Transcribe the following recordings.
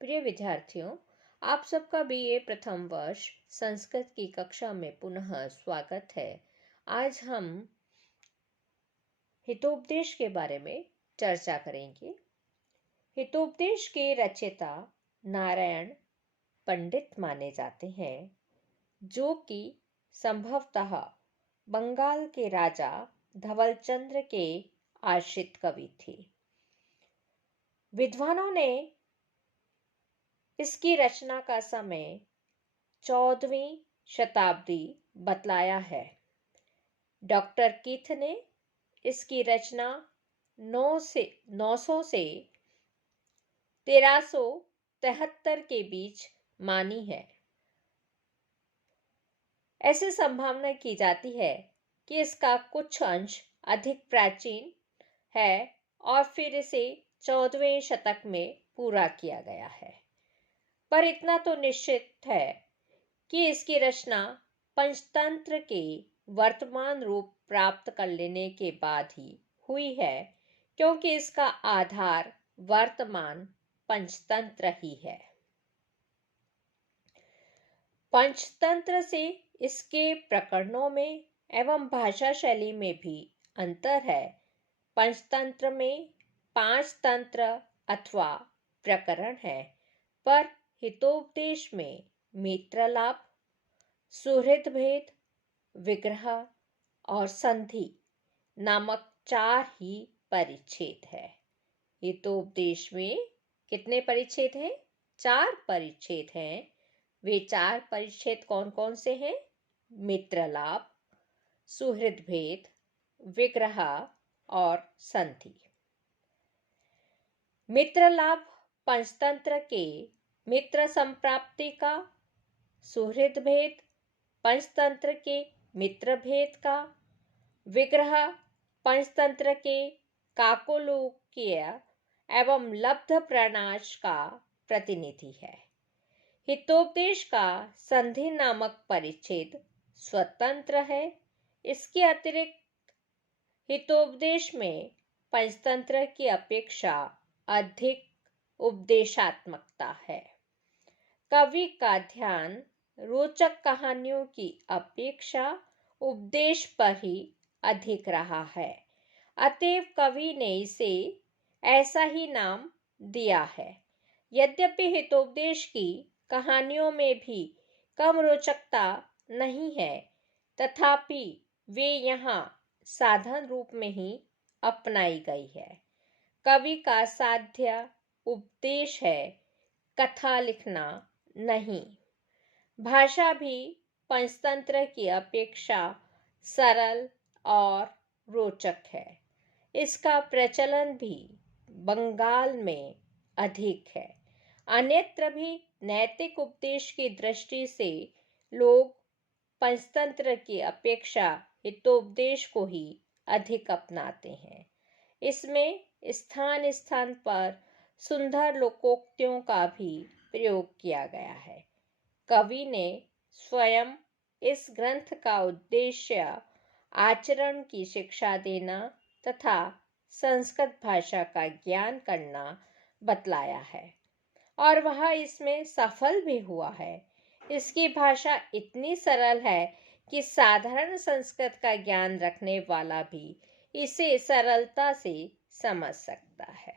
प्रिय विद्यार्थियों, आप सबका बीए प्रथम वर्ष संस्कृत की कक्षा में पुनः स्वागत है। आज हम हितोपदेश के बारे में चर्चा करेंगे। हितोपदेश के रचयिता नारायण पंडित माने जाते हैं, जो कि संभवतः बंगाल के राजा धवलचंद्र के आश्रित कवि थे। विद्वानों ने इसकी रचना का समय 14वीं शताब्दी बतलाया है। डॉक्टर कीथ ने इसकी रचना 900 से 1373 के बीच मानी है। ऐसी संभावना की जाती है कि इसका कुछ अंश अधिक प्राचीन है और फिर इसे 14वें शतक में पूरा किया गया है। पर इतना तो निश्चित है कि इसकी रचना पंचतंत्र के वर्तमान रूप प्राप्त कर लेने के बाद ही हुई है, क्योंकि इसका आधार वर्तमान पंचतंत्र ही है। पंचतंत्र से इसके प्रकरणों में एवं भाषा शैली में भी अंतर है। पंचतंत्र में 5 तंत्र अथवा प्रकरण है, पर हितोपदेश में मित्रलाभ, सुहृद भेद, विग्रह और संधि नामक 4 ही परिच्छेद है। हितोपदेश में कितने परिच्छेद हैं? 4 परिच्छेद हैं। वे 4 परिच्छेद कौन कौन से हैं? मित्रलाभ, सुहृद भेद, विग्रह और संधि। मित्रलाभ पंचतंत्र के मित्र संप्राप्ति का, सुहृद भेद पंचतंत्र के मित्र भेद का, विग्रह पंचतंत्र के काकोलुकीय एवं लब्ध प्रणाश का प्रतिनिधि है। हितोपदेश का संधि नामक परिच्छेद स्वतंत्र है। इसके अतिरिक्त हितोपदेश में पंचतंत्र की अपेक्षा अधिक उपदेशात्मकता है। कवि का ध्यान रोचक कहानियों की अपेक्षा उपदेश पर ही अधिक रहा है, अतएव कवि ने इसे ऐसा ही नाम दिया है। यद्यपि हितोपदेश की कहानियों में भी कम रोचकता नहीं है, तथापि वे यहाँ साधन रूप में ही अपनाई गई है। कवि का साध्य उपदेश है, कथा लिखना नहीं। भाषा भी पंचतंत्र की अपेक्षा सरल और रोचक है। इसका प्रचलन भी बंगाल में अधिक है। अन्यत्र भी नैतिक उपदेश की दृष्टि से लोग पंचतंत्र की अपेक्षा हितोपदेश को ही अधिक अपनाते हैं। इसमें स्थान स्थान पर सुंदर लोकोक्तियों का भी प्रयोग किया गया है। कवि ने स्वयं इस ग्रंथ का उद्देश्य आचरण की शिक्षा देना तथा संस्कृत भाषा का ज्ञान करना बतलाया है, और वह इसमें सफल भी हुआ है। इसकी भाषा इतनी सरल है कि साधारण संस्कृत का ज्ञान रखने वाला भी इसे सरलता से समझ सकता है।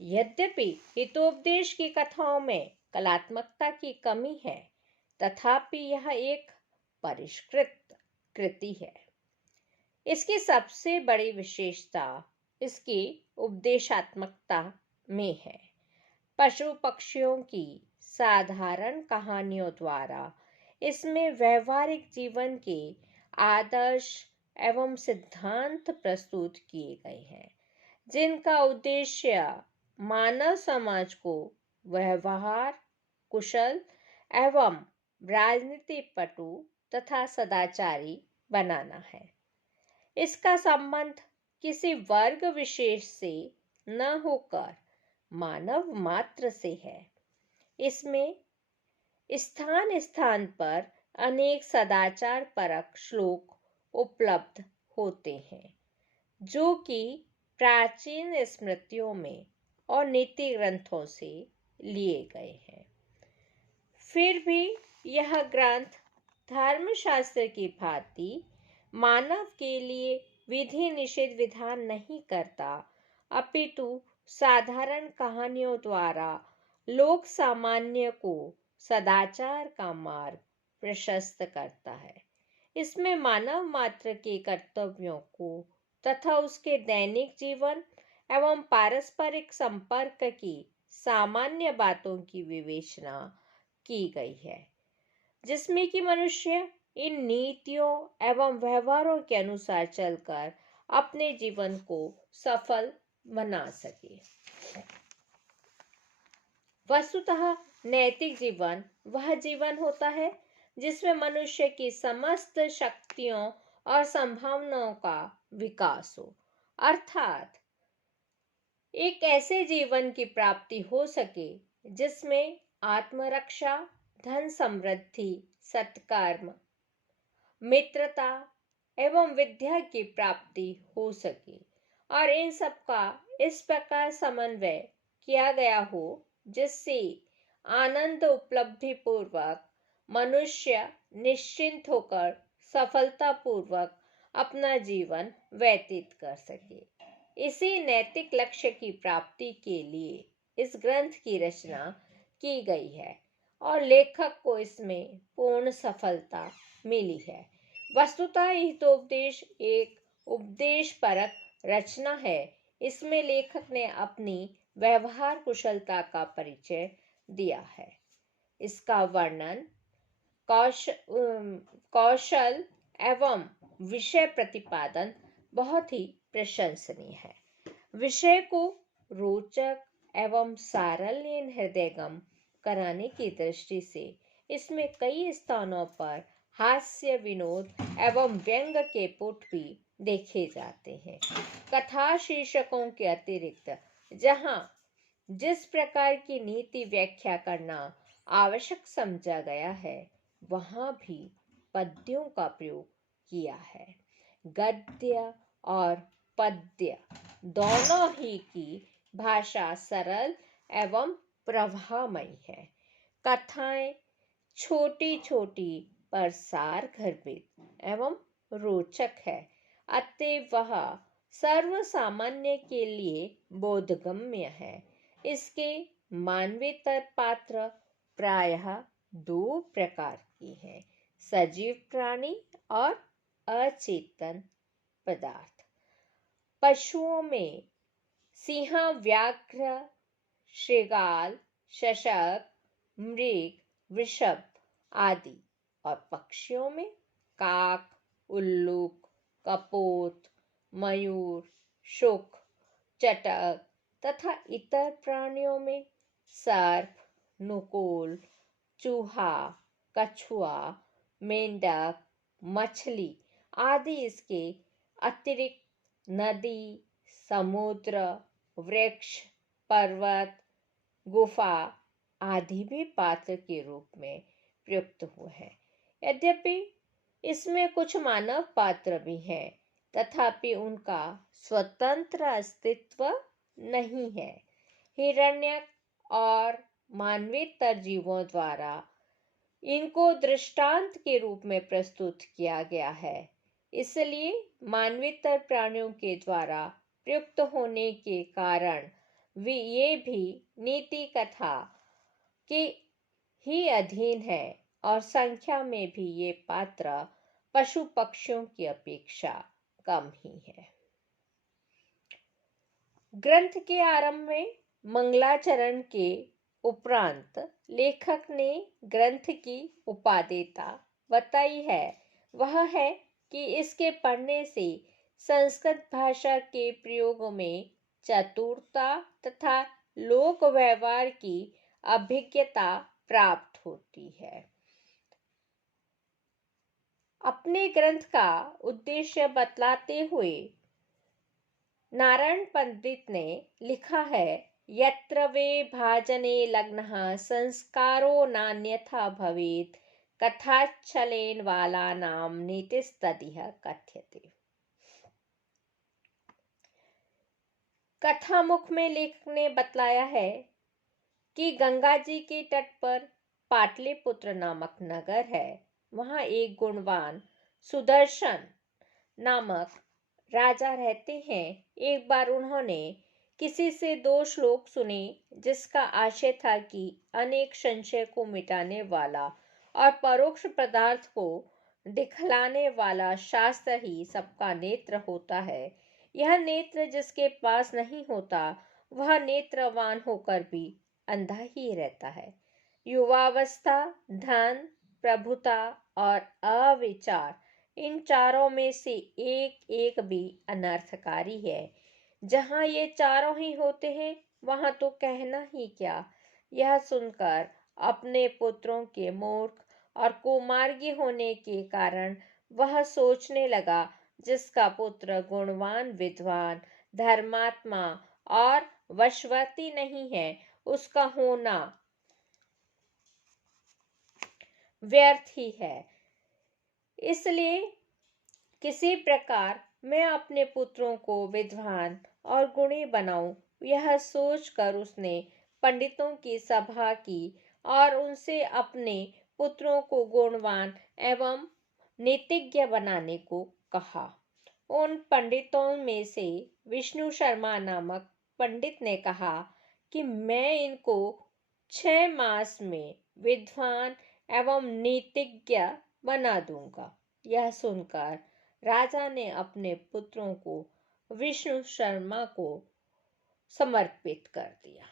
यद्यपि हितोपदेश की कथाओं में कलात्मकता की कमी है, तथापि यह एक परिष्कृत कृति है। इसकी सबसे बड़ी विशेषता इसकी उपदेशात्मकता में है। पशु पक्षियों की साधारण कहानियों द्वारा इसमें व्यवहारिक जीवन के आदर्श एवं सिद्धांत प्रस्तुत किए गए हैं, जिनका उद्देश्य मानव समाज को व्यवहार कुशल एवं राजनीति पटु तथा सदाचारी बनाना है। इसका संबंध किसी वर्ग विशेष से न होकर मानव मात्र से है। इसमें स्थान स्थान पर अनेक सदाचार परक श्लोक उपलब्ध होते हैं, जो कि प्राचीन स्मृतियों में और नीति ग्रंथों से लिए गए हैं। फिर भी यह ग्रंथ धर्मशास्त्र की भांति मानव के लिए विधि निषेध विधान नहीं करता, अपितु साधारण कहानियों द्वारा लोक सामान्य को सदाचार का मार्ग प्रशस्त करता है। इसमें मानव मात्र के कर्तव्यों को तथा उसके दैनिक जीवन एवं पारस्परिक संपर्क की सामान्य बातों की विवेचना की गई है, जिसमें कि मनुष्य इन नीतियों एवं व्यवहारों के अनुसार चलकर अपने जीवन को सफल बना सके। वस्तुतः नैतिक जीवन वह जीवन होता है जिसमें मनुष्य की समस्त शक्तियों और संभावनाओं का विकास हो, अर्थात एक ऐसे जीवन की प्राप्ति हो सके जिसमें आत्मरक्षा, धन समृद्धि, सत्कर्म, मित्रता एवं विद्या की प्राप्ति हो सके और इन सब का इस प्रकार समन्वय किया गया हो जिससे आनंद उपलब्धि पूर्वक मनुष्य निश्चिंत होकर सफलतापूर्वक अपना जीवन व्यतीत कर सके। इसी नैतिक लक्ष्य की प्राप्ति के लिए इस ग्रंथ की रचना की गई है और लेखक को इसमें पूर्ण सफलता मिली है। वस्तुतः हितोपदेश एक उपदेशपरक रचना है। इसमें लेखक ने अपनी व्यवहार कुशलता का परिचय दिया है। इसका वर्णन कौशल एवं विषय प्रतिपादन बहुत ही प्रशंसनीय है। विषय को रोचक एवं सारल्य हृदयंगम कराने की दृष्टि से इसमें कई स्थानों पर हास्य, विनोद एवं व्यंग के पुट भी देखे जाते हैं। कथा शीर्षकों के अतिरिक्त जहाँ जिस प्रकार की नीति व्याख्या करना आवश्यक समझा गया है, वहाँ भी पद्यों का प्रयोग किया है। गद्य और पद्य दोनों ही की भाषा सरल एवं प्रवाहमयी है। कथाएं छोटी छोटी पर सार गर्भित एवं रोचक है, अतः वह सर्व सामान्य के लिए बोधगम्य है। इसके मानवेतर पात्र प्रायः दो प्रकार की हैं, सजीव प्राणी और अचेतन पदार्थ। पशुओं में सिंह, व्याघ्र, शृगाल, शशक, मृग, वृषभ आदि और पक्षियों में काक, उल्लूक, कपोत, मयूर, शुक, चटक तथा इतर प्राणियों में सर्प, नुकुल, चूहा, कछुआ, मेंढक, मछली आदि इसके अतिरिक्त नदी, समुद्र, वृक्ष, पर्वत, गुफा आदि भी पात्र के रूप में प्रयुक्त हुए हैं। यद्यपि इसमें कुछ मानव पात्र भी हैं, तथापि उनका स्वतंत्र अस्तित्व नहीं है। हिरण्यक और मानवेतर जीवों द्वारा इनको दृष्टांत के रूप में प्रस्तुत किया गया है, इसलिए मानवेतर प्राणियों के द्वारा प्रयुक्त होने के कारण ये भी नीति कथा के ही अधीन है और संख्या में भी ये पात्र पशु पक्षियों की अपेक्षा कम ही है। ग्रंथ के आरंभ में मंगलाचरण के उपरांत लेखक ने ग्रंथ की उपादेयता बताई है। वह है कि इसके पढ़ने से संस्कृत भाषा के प्रयोग में चतुरता तथा लोक व्यवहार की अभिज्ञता प्राप्त होती है। अपने ग्रंथ का उद्देश्य बतलाते हुए नारायण पंडित ने लिखा है, यत्र वे भाजने लग्नः संस्कारो नान्यथा भवेत् कथाच्छलेन वालानां नीतिस्तदिह कथ्यते। कथामुख में लेखक ने बतलाया है कि गंगा जी के तट पर पाटलिपुत्र नामक नगर है। वहाँ एक गुणवान सुदर्शन नामक राजा रहते हैं। एक बार उन्होंने किसी से 2 श्लोक सुने, जिसका आशय था कि अनेक संशय को मिटाने वाला और परोक्ष पदार्थ को दिखलाने वाला शास्त्र ही सबका नेत्र होता है। यह नेत्र जिसके पास नहीं होता, वह नेत्रवान होकर भी अंधा ही रहता है। युवावस्था, धन, प्रभुता और अविचार, इन चारों में से एक एक भी अनर्थकारी है। जहाँ ये चारों ही होते हैं, वहाँ तो कहना ही क्या। यह सुनकर अपने पुत्रों के मूर्ख और कुमार्गी होने के कारण वह सोचने लगा, जिसका पुत्र गुणवान, विद्वान, धर्मात्मा और वशवर्ती नहीं है, उसका होना व्यर्थ ही है। इसलिए किसी प्रकार मैं अपने पुत्रों को विद्वान और गुणी बनाऊं, यह सोचकर उसने पंडितों की सभा की और उनसे अपने पुत्रों को गुणवान एवं नीतिज्ञ बनाने को कहा। उन पंडितों में से विष्णु शर्मा नामक पंडित ने कहा कि मैं इनको 6 मास में विद्वान एवं नीतिज्ञ बना दूंगा। यह सुनकर राजा ने अपने पुत्रों को विष्णु शर्मा को समर्पित कर दिया।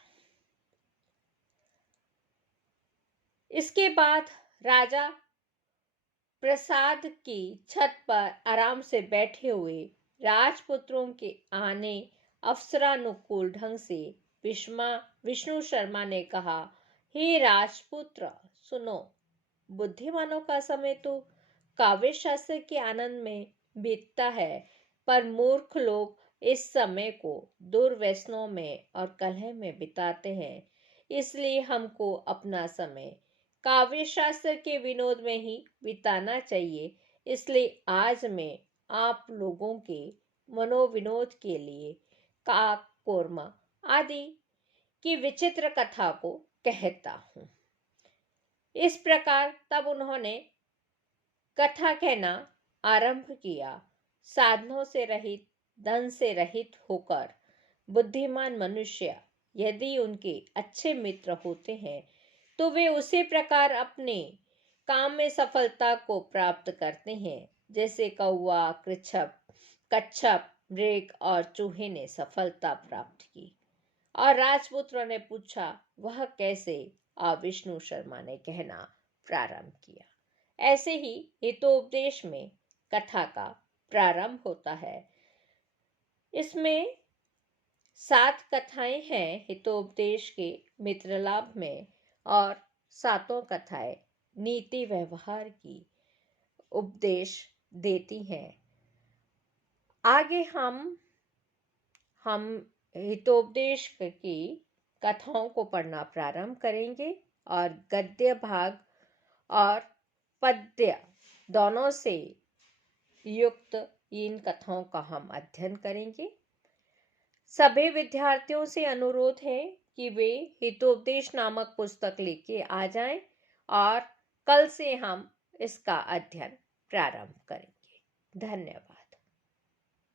इसके बाद राजा प्रसाद की छत पर आराम से बैठे हुए राजपुत्रों के आने अवसरानुकूल ढंग से विष्णु शर्मा ने कहा, हे राजपुत्र, सुनो। बुद्धिमानों का समय तो काव्य शास्त्र के आनंद में बीतता है, पर मूर्ख लोग इस समय को दुर्व्यसनों में और कलह में बिताते हैं। इसलिए हमको अपना समय काव्य शास्त्र के विनोद में ही बिताना चाहिए। इसलिए आज मैं आप लोगों के मनोविनोद के लिए काक, कोरमा आदि की विचित्र कथा को कहता हूँ। इस प्रकार तब उन्होंने कथा कहना आरंभ किया। साधनों से रहित, धन से रहित होकर बुद्धिमान मनुष्य यदि उनके अच्छे मित्र होते हैं, तो वे उसी प्रकार अपने काम में सफलता को प्राप्त करते हैं, जैसे कौवा, कच्छप, मृग और चूहे ने सफलता प्राप्त की। और राजपुत्र ने पूछा, वह कैसे? विष्णु शर्मा ने कहना प्रारंभ किया। ऐसे ही हितोपदेश में कथा का प्रारंभ होता है। इसमें 7 कथाएं हैं हितोपदेश के मित्र लाभ में, और 7 कथाएं नीति व्यवहार की उपदेश देती हैं। आगे हम हितोपदेश की कथाओं को पढ़ना प्रारंभ करेंगे और गद्य भाग और पद्य दोनों से युक्त इन कथाओं का हम अध्ययन करेंगे। सभी विद्यार्थियों से अनुरोध है कि वे हितोपदेश नामक पुस्तक लेके आ जाएं और कल से हम इसका अध्ययन प्रारंभ करेंगे। धन्यवाद।